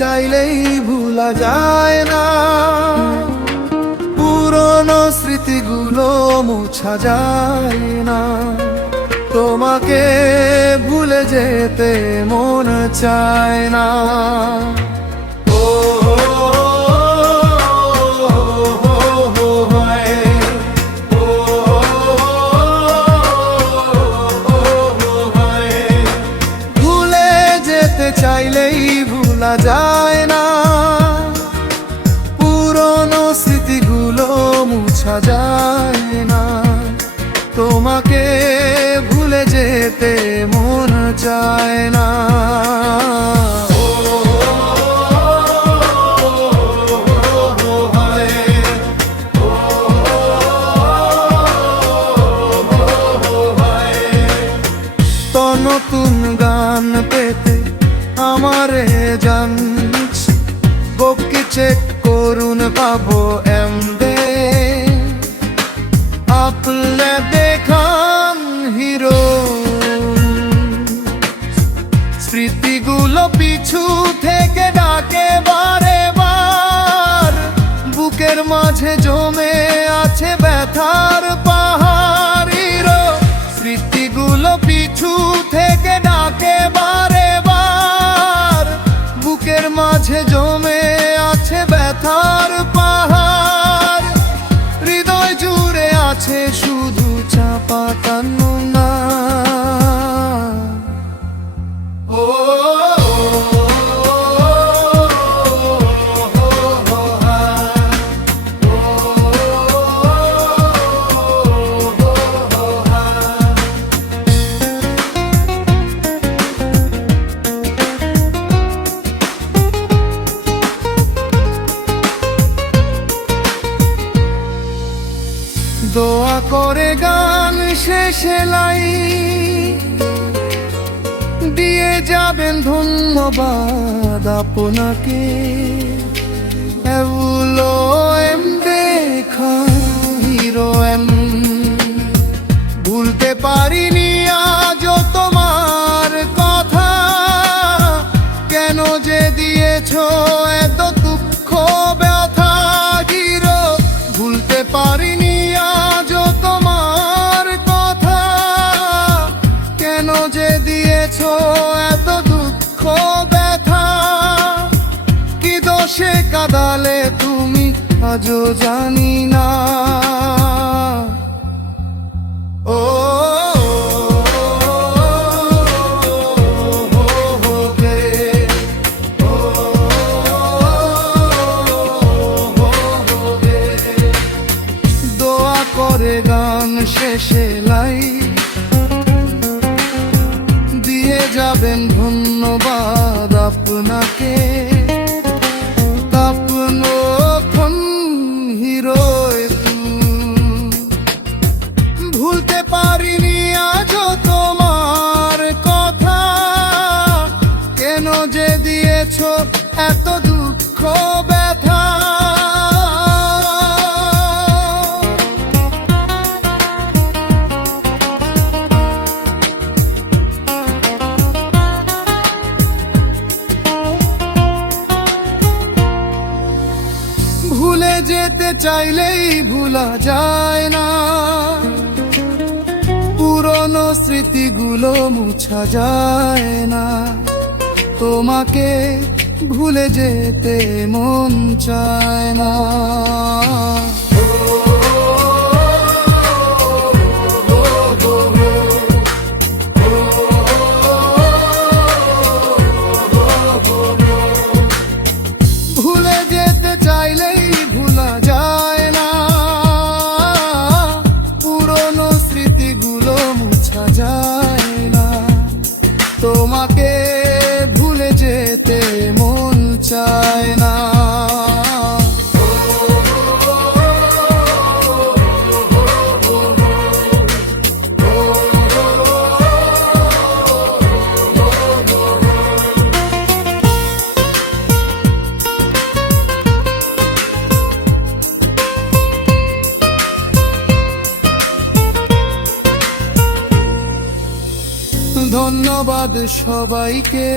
চাইলেই ভুলা যায় না, পুরনো স্মৃতিগুলো মোছা যায় না। তোমাকে ভুলে যেতে মন চায় না। চাইলেই ভুলা যায় না, পুরনো স্মৃতিগুলো মুছা যায় না। তোমাকে ভুলে যেতে মন চায় না। নতুন গান পেতে আমারে জানছি, বকি চেক করুন পাবো এমডে আপলে দেখান হিরো। স্মৃতিগুলো পিছু থেকে ডাকে বারে বার, বুকের মাঝে জমে আছে ব্যথার পাহাড় হিরো। স্মৃতিগুলো পিছু থেকে ডাকে বারে বার, বুকের মাঝে জমে আছে ব্যথার পাহাড়। হৃদয় জুড়ে আছে শুধু চাপা কান্না। দোয়া করে গান শেষে লাই দিয়ে যাবেন ধন্যবাদ আপনাকে। এগুলো এম দেখা হিরো এম, ভুলতে পারিনি আজও তোমার কথা। কেন যে দিয়েছো এত দুঃখ ব্যথা হিরো, ভুলতে পারিনি আজও তোমার কথা। কেন যে দিয়েছো এত দুঃখ ব্যথা, কি দোষে কাঁদালে তুমি আজও জানি না। ও করে গান শেষে লাই দিয়ে যাবেন ধন্যবাদ আপনাকে। আপন হিরো ভুলতে পারিনি আজও তোমার কথা। কেন যে দিয়েছো এত দুঃখ ব্যথা। ভুলে যেতে চাইলেই ভুলা যায় না, পুরনো স্মৃতিগুলো মুছা যায় না। তোমাকে ভুলে যেতে মন চায় না। ভুলে যেতে চাইলেই ভুলা যায় না, পুরনো স্মৃতিগুলো মুছা যায় না। তোমাকে ভুলে যেতে মন চায় না। ধন্যবাদ সবাইকে।